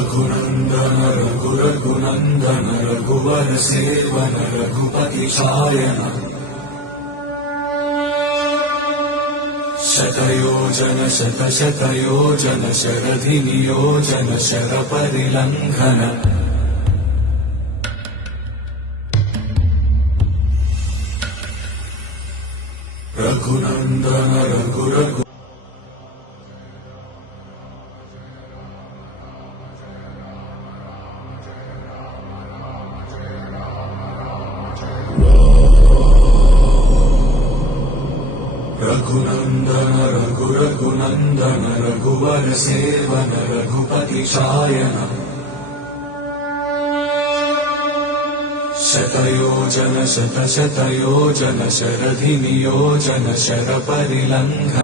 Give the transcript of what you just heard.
रघुनंदन रघुरघुनंदन रघुवर seven Raghupati Shayan शतयोजन शतशतयोजन शरधि नियोजन शरपरिलंघन रघुनंदन रघुरघु रघुनंदन रघुरघुनंदन रघुवर seven Raghupati Shayan शतयोजन शतशतयोजन शरधि नियोजन शरपरिलंघन